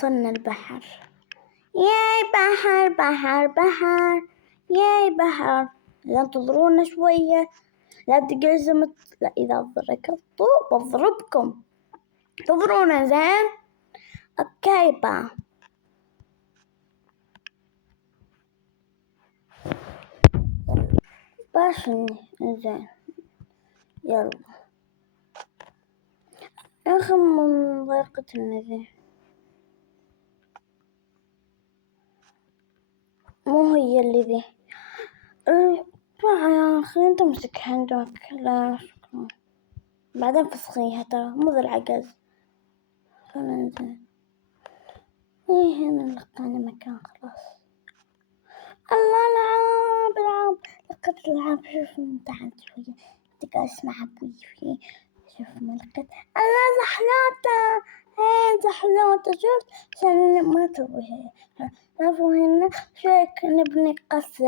وصلنا البحر. ياي بحر بحر بحر، ياي بحر، لا تنتظرونا شوية، لا تقزم، لا إذا ركضتوا بضربكم، انتظرونا زين. أوكي با. باشا زين، يلا أخي من ضيقتنا ذي، مو هي اللي ذي. يا أخي تمسك عندك، لا شكرا، بعدين فسخيها ترى مو ذا العجز. خلنا إيه هنا لقينا مكان خلاص. الله العاب العاب، لقيت العاب. شوف من تحت شوية تقاس مع أبوي فيه. شوف ما لقيت. الله زحلوطة، هاي زحلوطة، شوف عشان ما تبغي. شوفوا هنا شوية نبني قصر،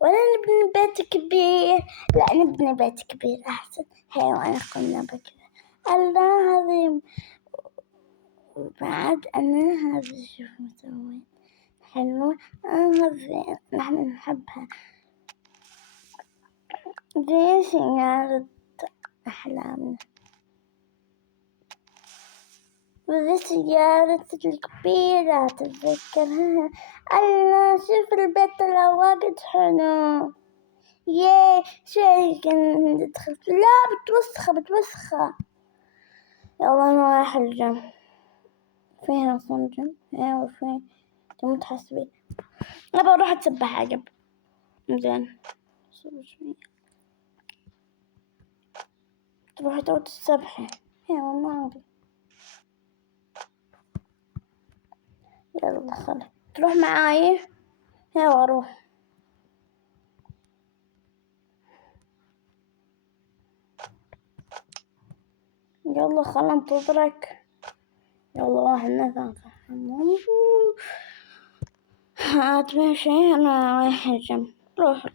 ولا نبني بيت كبير. لا نبني بيت كبير أحسن. حيوان قلنا بكذا. الله عظيم. وبعد أنا هذا شوف مسوي حلوة. هذه نحن نحبها، ذي سيارة أحلامنا، وذي سيارة الكبيرة تتذكرها. الله شوف البيت واجد حلو. ياي شوي ندخل. لا بتوسخة. يلا نروح الجيم. فين أصلا الجيم؟ أيوة فين؟ تموت حسبي. أبى أروح أتسبح عقب. زين تروحي تو تسبحي. أيوة ما أدري. يلا خلي تروح معاي. يلا أروح. يلا خلنا انتظرك. يلا واحد اثنين هاتمشي. أنا رايح الجيم. روح.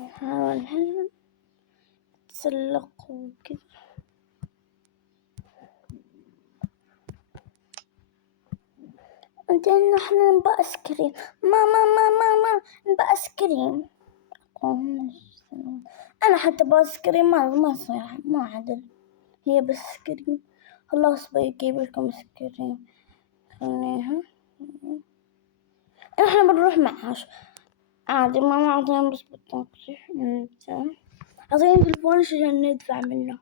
نحاول هلا تسلق وكذا. بعدين نحن نبى آيس كريم. ماما نبى آيس كريم. أنا حتى أبغى آيس كريم. ما يصير، ما عدل. هي بس آيس كريم. خلاص بجيب لكم آيس كريم. خليها. إحنا بنروح معاش عادي. ماما عطينا بس بالتاكسي. عطينا تلفون عشان ندفع منه.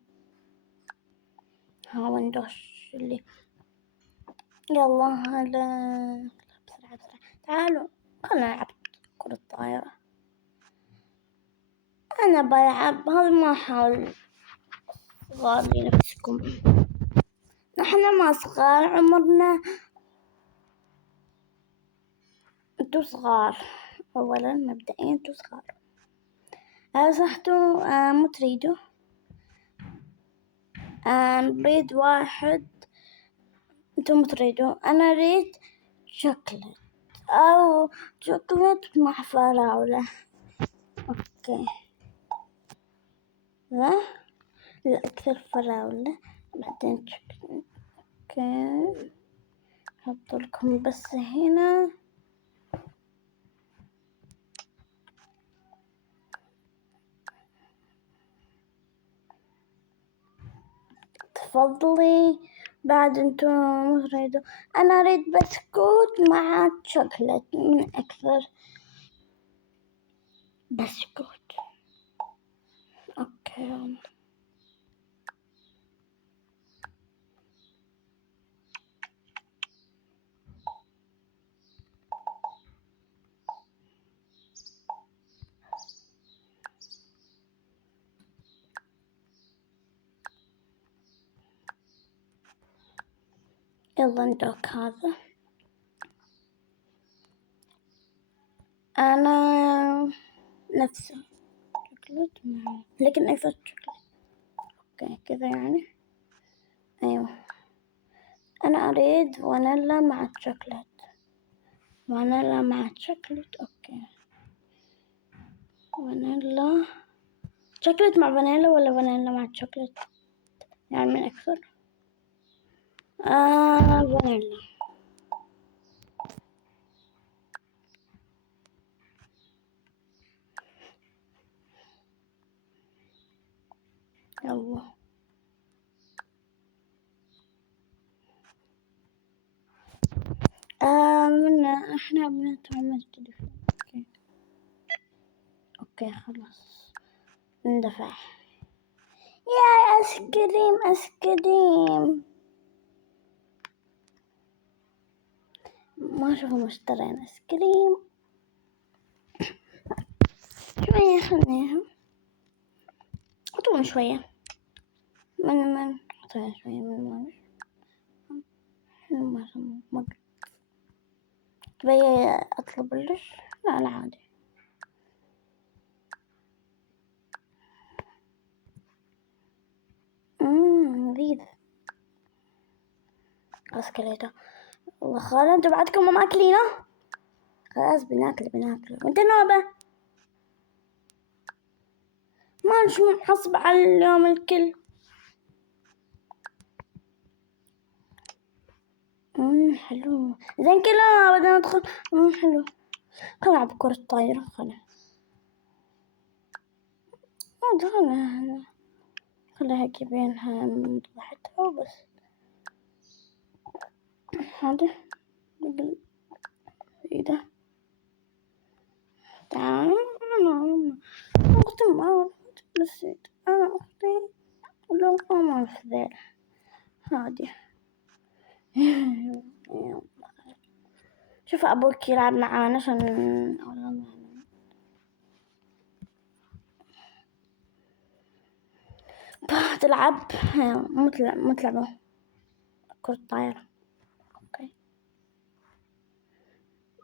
ها وندوش اللي. يلا هلا بسرعة. تعالوا خلنا نلعب كرة طايرة. أنا بلعب. هذا ما حاول صغار لنفسكم. نحن ما صغار، عمرنا. انتو صغار أولا مبدئيا. انتو صغار. صحتوا مو تريدوا. نريد واحد. انتو مو تريدوا. أنا أريد شوكولات أو شوكولات مع فراولة. أوكي. لا أكثر فراولة بعدين شوكولات. أوكي أحط لكم بس هنا. تفضلي. بعد انتو مو تريدوا. أنا أريد بسكوت مع شوكولات من أكثر. بسكوت. أوكي. يلا ندوك هذا. أنا نفسه شوكولات لكن أكثر شوكولات. أوكي كذا يعني. أيوة أنا أريد فانيلا مع شوكولات. فانيلا مع شوكولات، أوكي. فانيلا شوكولات مع فانيلا ولا فانيلا مع شوكولات؟ يعني من أكثر؟ فانيلا. يلا. احنا بنتعمل التليفون. اوكي خلاص ندفع. يا ايس كريم ايس كريم. ما شوفوا اشترينا ايس كريم. شوية خليها اطول شوية من اعطيها شوية ما تبي اطلب لك؟ لا لا عادي. لذيذ. خلاص كليته. والله خالة انتوا بعدكم ما ماكلينه؟ خلاص بناكل وانت نوبة ما نشوف محصب على اليوم الكل. حلو. زين كلا بدنا ندخل. حلو. خل نلعب كرة طايرة. خليها هيك بينها مصلحتها وبس. هذا ايده. تعال انا اختي ما نسيت. انا اختي لو ما في ذيل هادي. شوف ابوك يلعب معانا عشان تلعب. مو تلعبوا كرة طايرة. اوكي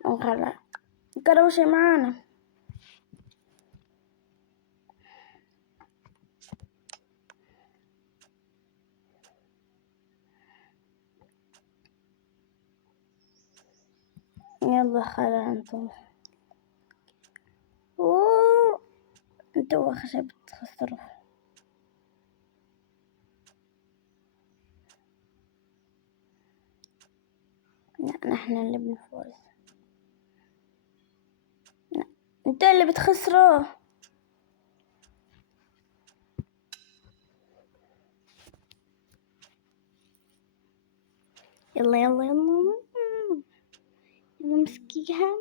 وخلا قربوا شي معانا. يلا خلا انتم. انتوا خشب تخسروا. لا نحن اللي بنفوز. لا انتوا اللي بتخسروا. يلا يلا يلا يلا مسكيها.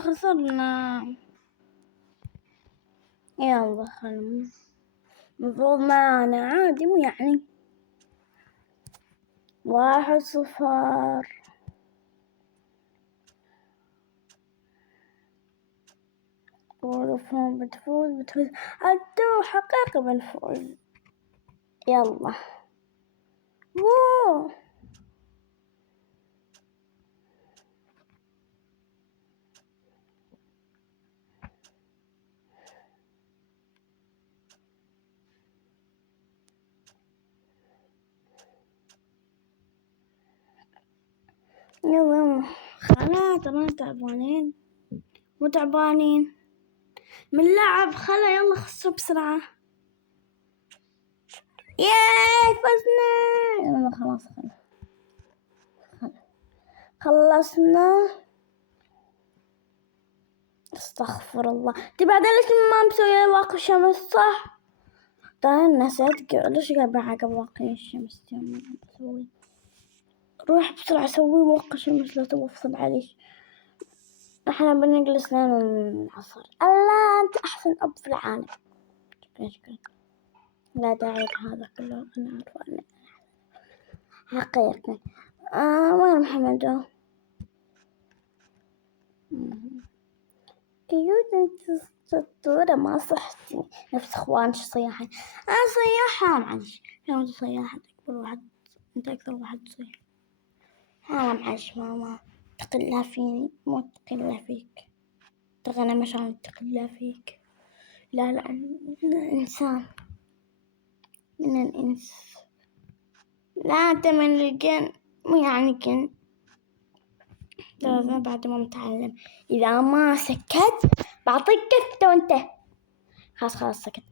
خسرنا. يلا خلنا مفروض معانا عادي مو يعني 1-0. بتفوز عدو حقيقي بنفوز. يلا ووو. يلا خلا ترى تعبانين مو تعبانين من لعب. خلا يلا خسروا بسرعة. ياي فزنا. يلا خلاص خلصنا. استغفر الله. تبي بعد ليش ما مسوية واقي الشمس صح؟ طيب نسيت ليش قاعد عقب واقي الشمس بسوي. روح بسرعة سوي واقي الشمس لا توفصل عليش. احنا بنجلس لين العصر. الله انت احسن اب في العالم. شكرا. لا داعي لهذا كله انا عارفة اني حقيقي. وين محمد؟ كيوت انت الصورة ما صحتي نفس اخوانش صياحين. انا صياحة معلش. يوم صياحة اكبر واحد. انت اكثر واحد صياح. معلش ماما تقلها فيني مو تقلها فيك. تغنى مشان تقلها فيك. لا لا انسان. من الإنس. لا أنت من الجن، مو يعني جن. طيب بعد ما متعلم، إذا ما سكت بعطيك كتة وأنت. خلاص سكت.